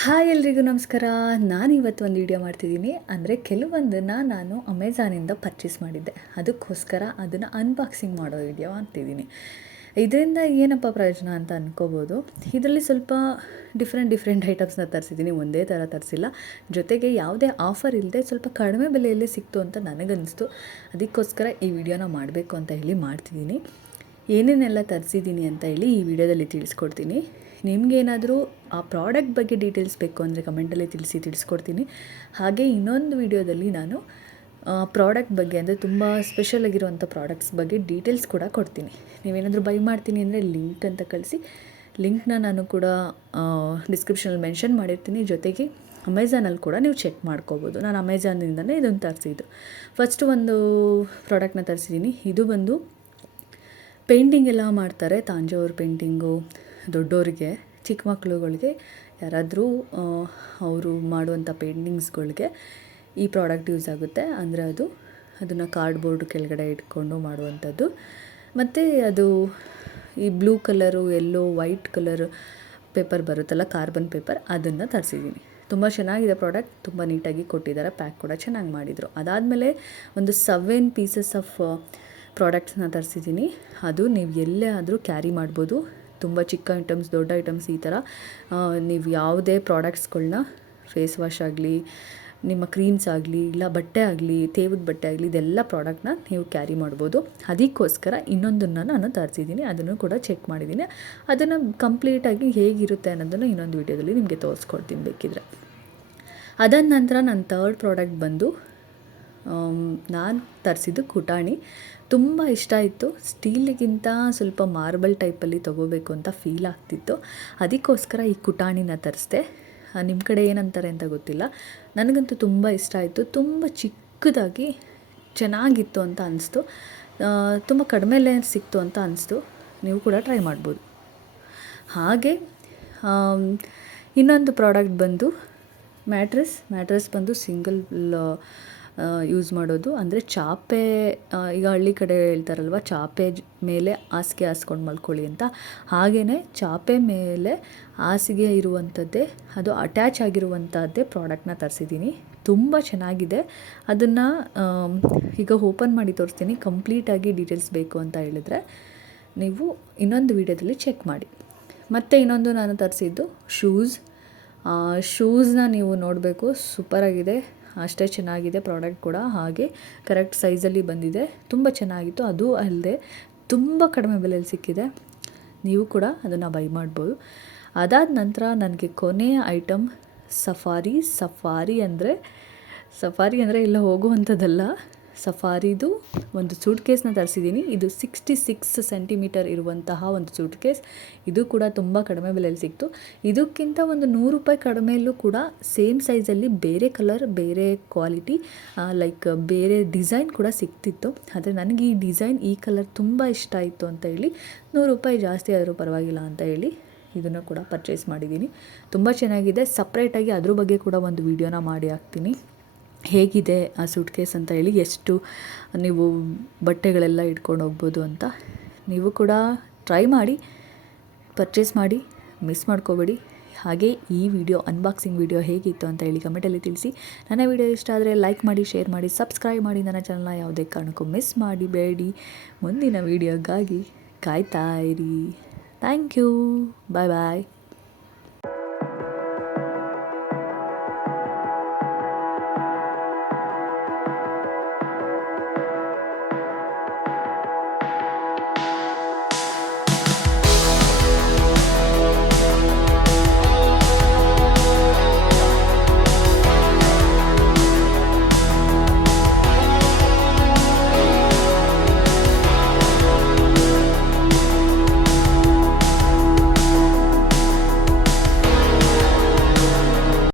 Hi ಎಲ್ರಿಗೂ ನಮಸ್ಕಾರ. ನಾನು ಇವತ್ತು ಒಂದು ವಿಡಿಯೋ ಮಾಡ್ತಿದ್ದೀನಿ. ಅಂದರೆ ಕೆಲವೊಂದನ್ನು ನಾನು ಅಮೆಝಾನಿಂದ ಪರ್ಚೇಸ್ ಮಾಡಿದ್ದೆ, ಅದಕ್ಕೋಸ್ಕರ ಅದನ್ನು ಅನ್ಬಾಕ್ಸಿಂಗ್ ಮಾಡೋ ವಿಡಿಯೋ ಮಾಡ್ತಿದ್ದೀನಿ. ಇದರಿಂದ ಏನಪ್ಪ ಪ್ರಯೋಜನ ಅಂತ ಅಂದ್ಕೋಬೋದು. ಇದರಲ್ಲಿ ಸ್ವಲ್ಪ ಡಿಫ್ರೆಂಟ್ ಐಟಮ್ಸ್ನ ತರಿಸಿದ್ದೀನಿ, ಒಂದೇ ಥರ ತರಿಸಿಲ್ಲ. ಜೊತೆಗೆ ಯಾವುದೇ ಆಫರ್ ಇಲ್ಲದೆ ಸ್ವಲ್ಪ ಕಡಿಮೆ ಬೆಲೆಯಲ್ಲೇ ಸಿಕ್ತು ಅಂತ ನನಗನ್ನಿಸ್ತು. ಅದಕ್ಕೋಸ್ಕರ ಈ ವಿಡಿಯೋನ ಮಾಡಬೇಕು ಅಂತ ಹೇಳಿ ಮಾಡ್ತಿದ್ದೀನಿ. ಏನೇನೆಲ್ಲ ತರಿಸಿದ್ದೀನಿ ಅಂತ ಹೇಳಿ ಈ ವಿಡಿಯೋದಲ್ಲಿ ತಿಳಿಸ್ಕೊಡ್ತೀನಿ. ನಿಮಗೇನಾದರೂ ಆ ಪ್ರಾಡಕ್ಟ್ ಬಗ್ಗೆ ಡೀಟೇಲ್ಸ್ ಬೇಕು ಅಂದರೆ ಕಮೆಂಟಲ್ಲಿ ತಿಳಿಸ್ಕೊಡ್ತೀನಿ. ಹಾಗೆ ಇನ್ನೊಂದು ವಿಡಿಯೋದಲ್ಲಿ ನಾನು ಪ್ರಾಡಕ್ಟ್ ಬಗ್ಗೆ ಅಂದರೆ ತುಂಬ ಸ್ಪೆಷಲ್ ಆಗಿರುವಂಥ ಪ್ರಾಡಕ್ಟ್ಸ್ ಬಗ್ಗೆ ಡೀಟೇಲ್ಸ್ ಕೂಡ ಕೊಡ್ತೀನಿ. ನೀವೇನಾದರೂ ಬೈ ಮಾಡ್ತೀನಿ ಅಂದರೆ ಲಿಂಕ್ ಅಂತ ಕಳಿಸಿ, ಲಿಂಕ್ನ ನಾನು ಕೂಡ ಡಿಸ್ಕ್ರಿಪ್ಷನಲ್ಲಿ ಮೆನ್ಷನ್ ಮಾಡಿರ್ತೀನಿ. ಜೊತೆಗೆ ಅಮೆಝಾನಲ್ಲಿ ಕೂಡ ನೀವು ಚೆಕ್ ಮಾಡ್ಕೋಬೋದು. ನಾನು ಅಮೆಝಾನಿಂದನೇ ಇದನ್ನು ತರಿಸಿದ್ದು. ಫಸ್ಟು ಒಂದು ಪ್ರಾಡಕ್ಟ್ನ ತರಿಸಿದ್ದೀನಿ. ಇದು ಬಂದು ಪೇಂಟಿಂಗ್ ಎಲ್ಲ ಮಾಡ್ತಾರೆ, ತಾಂಜಾವೂರು ಪೇಂಟಿಂಗು. ದೊಡ್ಡೋರಿಗೆ, ಚಿಕ್ಕ ಮಕ್ಕಳುಗಳಿಗೆ, ಯಾರಾದರೂ ಅವರು ಮಾಡುವಂಥ ಪೇಂಟಿಂಗ್ಸ್ಗಳಿಗೆ ಈ ಪ್ರಾಡಕ್ಟ್ ಯೂಸ್ ಆಗುತ್ತೆ. ಅಂದರೆ ಅದನ್ನು ಕಾರ್ಡ್ಬೋರ್ಡ್ ಕೆಳಗಡೆ ಇಟ್ಕೊಂಡು ಮಾಡುವಂಥದ್ದು. ಮತ್ತು ಅದು ಈ ಬ್ಲೂ ಕಲರು, ಎಲ್ಲೋ ವೈಟ್ ಕಲರ್ ಪೇಪರ್ ಬರುತ್ತಲ್ಲ, ಕಾರ್ಬನ್ ಪೇಪರ್, ಅದನ್ನು ತರಿಸಿದ್ದೀನಿ. ತುಂಬ ಚೆನ್ನಾಗಿದೆ ಪ್ರಾಡಕ್ಟ್, ತುಂಬ ನೀಟಾಗಿ ಕೊಟ್ಟಿದ್ದಾರೆ, ಪ್ಯಾಕ್ ಕೂಡ ಚೆನ್ನಾಗಿ ಮಾಡಿದರು. ಅದಾದಮೇಲೆ ಒಂದು 7 ಪೀಸಸ್ ಆಫ್ ಪ್ರಾಡಕ್ಟ್ಸ್ನ ತರಿಸಿದ್ದೀನಿ. ಅದು ನೀವು ಎಲ್ಲೇ ಆದರೂ ಕ್ಯಾರಿ ಮಾಡ್ಬೋದು. ತುಂಬ ಚಿಕ್ಕ ಐಟಮ್ಸ್, ದೊಡ್ಡ ಐಟಮ್ಸ್, ಈ ಥರ ನೀವು ಯಾವುದೇ ಪ್ರಾಡಕ್ಟ್ಸ್ಗಳನ್ನ, ಫೇಸ್ ವಾಶ್ ಆಗಲಿ, ನಿಮ್ಮ ಕ್ರೀಮ್ಸ್ ಆಗಲಿ, ಇಲ್ಲ ಬಟ್ಟೆ ಆಗಲಿ, ತೇವದ ಬಟ್ಟೆ ಆಗಲಿ, ಇದೆಲ್ಲ ಪ್ರಾಡಕ್ಟ್ನ ನೀವು ಕ್ಯಾರಿ ಮಾಡ್ಬೋದು. ಅದಕ್ಕೋಸ್ಕರ ಇನ್ನೊಂದನ್ನು ನಾನು ತರಿಸಿದ್ದೀನಿ, ಅದನ್ನು ಕೂಡ ಚೆಕ್ ಮಾಡಿದ್ದೀನಿ. ಅದನ್ನು ಕಂಪ್ಲೀಟಾಗಿ ಹೇಗಿರುತ್ತೆ ಅನ್ನೋದನ್ನು ಇನ್ನೊಂದು ವಿಡಿಯೋದಲ್ಲಿ ನಿಮಗೆ ತೋರಿಸ್ಕೊಡ್ತೀನಿ ಬೇಕಿದ್ರೆ. ಅದಾದ ನಂತರ ನನ್ನ ಥರ್ಡ್ ಪ್ರಾಡಕ್ಟ್ ಬಂದು ನಾನು ತರಿಸಿದ್ದು ಕುಟಾಣಿ. ತುಂಬ ಇಷ್ಟ ಆಯಿತು. ಸ್ಟೀಲಿಗಿಂತ ಸ್ವಲ್ಪ ಮಾರ್ಬಲ್ ಟೈಪಲ್ಲಿ ತೊಗೋಬೇಕು ಅಂತ ಫೀಲ್ ಆಗ್ತಿತ್ತು. ಅದಕ್ಕೋಸ್ಕರ ಈ ಕುಟಾಣಿನ ತರಿಸ್ದೆ. ನಿಮ್ಮ ಕಡೆ ಏನಂತಾರೆ ಅಂತ ಗೊತ್ತಿಲ್ಲ, ನನಗಂತೂ ತುಂಬ ಇಷ್ಟ ಆಯಿತು. ತುಂಬ ಚಿಕ್ಕದಾಗಿ ಚೆನ್ನಾಗಿತ್ತು ಅಂತ ಅನಿಸ್ತು. ತುಂಬ ಕಡಿಮೆಲೇ ಸಿಕ್ತು ಅಂತ ಅನಿಸ್ತು. ನೀವು ಕೂಡ ಟ್ರೈ ಮಾಡ್ಬೋದು. ಹಾಗೆ ಇನ್ನೊಂದು ಪ್ರಾಡಕ್ಟ್ ಬಂದು ಮ್ಯಾಟ್ರೆಸ್ ಬಂದು ಸಿಂಗಲ್ ಯೂಸ್ ಮಾಡೋದು. ಅಂದರೆ ಚಾಪೆ, ಈಗ ಹಳ್ಳಿ ಕಡೆ ಹೇಳ್ತಾರಲ್ವ, ಚಾಪೆ ಮೇಲೆ ಹಾಸಿಗೆ ಹಾಸ್ಕೊಂಡು ಮಲ್ಕೊಳ್ಳಿ ಅಂತ. ಹಾಗೆಯೇ ಚಾಪೆ ಮೇಲೆ ಹಾಸಿಗೆ ಇರುವಂಥದ್ದೇ, ಅದು ಅಟ್ಯಾಚ್ ಆಗಿರುವಂಥದ್ದೇ ಪ್ರಾಡಕ್ಟ್ನ ತರಿಸಿದ್ದೀನಿ. ತುಂಬ ಚೆನ್ನಾಗಿದೆ. ಅದನ್ನು ಈಗ ಓಪನ್ ಮಾಡಿ ತೋರಿಸ್ತೀನಿ. ಕಂಪ್ಲೀಟಾಗಿ ಡೀಟೇಲ್ಸ್ ಬೇಕು ಅಂತ ಹೇಳಿದ್ರೆ ನೀವು ಇನ್ನೊಂದು ವಿಡಿಯೋದಲ್ಲಿ ಚೆಕ್ ಮಾಡಿ. ಮತ್ತು ಇನ್ನೊಂದು ನಾನು ತರಿಸಿದ್ದು ಶೂಸ್ನ ನೀವು ನೋಡಬೇಕು, ಸೂಪರಾಗಿದೆ, ಅಷ್ಟೇ ಚೆನ್ನಾಗಿದೆ ಪ್ರಾಡಕ್ಟ್ ಕೂಡ. ಹಾಗೆ ಕರೆಕ್ಟ್ ಸೈಜಲ್ಲಿ ಬಂದಿದೆ, ತುಂಬ ಚೆನ್ನಾಗಿತ್ತು. ಅದು ಅಲ್ಲದೆ ತುಂಬ ಕಡಿಮೆ ಬೆಲೆಯಲ್ಲಿ ಸಿಕ್ಕಿದೆ. ನೀವು ಕೂಡ ಅದನ್ನು ಬೈ ಮಾಡ್ಬೋದು. ಅದಾದ ನಂತರ ನನಗೆ ಕೊನೆಯ ಐಟಮ್ ಸಫಾರಿ ಅಂದರೆ ಎಲ್ಲ ಹೋಗುವಂಥದ್ದಲ್ಲ, ಸಫಾರಿದು ಒಂದು ಸೂಟ್ ಕೇಸ್ನ ತರಿಸಿದ್ದೀನಿ. ಇದು 66 ಸೆಂಟಿಮೀಟರ್ ಇರುವಂತಹ ಒಂದು ಸೂಟ್ ಕೇಸ್. ಇದು ಕೂಡ ತುಂಬ ಕಡಿಮೆ ಬೆಲೆಯಲ್ಲಿ ಸಿಕ್ತು. ಇದಕ್ಕಿಂತ ಒಂದು ₹100 ಕಡಿಮೆಯಲ್ಲೂ ಕೂಡ ಸೇಮ್ ಸೈಜಲ್ಲಿ ಬೇರೆ ಕಲರ್, ಬೇರೆ ಕ್ವಾಲಿಟಿ, ಲೈಕ್ ಬೇರೆ ಡಿಸೈನ್ ಕೂಡ ಸಿಕ್ತಿತ್ತು. ಆದರೆ ನನಗೆ ಈ ಡಿಸೈನ್, ಈ ಕಲರ್ ತುಂಬ ಇಷ್ಟ ಆಯಿತು ಅಂತ ಹೇಳಿ ₹100 ಜಾಸ್ತಿ ಆದರೂ ಪರವಾಗಿಲ್ಲ ಅಂತ ಹೇಳಿ ಇದನ್ನು ಕೂಡ ಪರ್ಚೇಸ್ ಮಾಡಿದ್ದೀನಿ. ತುಂಬ ಚೆನ್ನಾಗಿದೆ. ಸಪ್ರೇಟಾಗಿ ಅದ್ರ ಬಗ್ಗೆ ಕೂಡ ಒಂದು ವಿಡಿಯೋನ ಮಾಡಿ ಹಾಕ್ತೀನಿ, ಹೇಗಿದೆ ಆ ಸೂಟ್ ಕೇಸ್ ಅಂತ ಹೇಳಿ, ಎಷ್ಟು ನೀವು ಬಟ್ಟೆಗಳೆಲ್ಲ ಇಟ್ಕೊಂಡು ಹೋಗ್ಬೋದು ಅಂತ. ನೀವು ಕೂಡ ಟ್ರೈ ಮಾಡಿ, ಪರ್ಚೇಸ್ ಮಾಡಿ, ಮಿಸ್ ಮಾಡ್ಕೋಬೇಡಿ. ಹಾಗೆ ಈ ವಿಡಿಯೋ, ಅನ್ಬಾಕ್ಸಿಂಗ್ ವಿಡಿಯೋ ಹೇಗಿತ್ತು ಅಂತ ಹೇಳಿ ಕಮೆಂಟಲ್ಲಿ ತಿಳಿಸಿ. ನನ್ನ ವಿಡಿಯೋ ಇಷ್ಟ ಆದರೆ ಲೈಕ್ ಮಾಡಿ, ಶೇರ್ ಮಾಡಿ, ಸಬ್ಸ್ಕ್ರೈಬ್ ಮಾಡಿ. ನನ್ನ ಚಾನಲ್ನ ಯಾವುದೇ ಕಾರಣಕ್ಕೂ ಮಿಸ್ ಮಾಡಬೇಡಿ. ಮುಂದಿನ ವಿಡಿಯೋಗಾಗಿ ಕಾಯ್ತಾ ಇರಿ. Thank you. Bye bye.